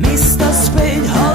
Mr. Spade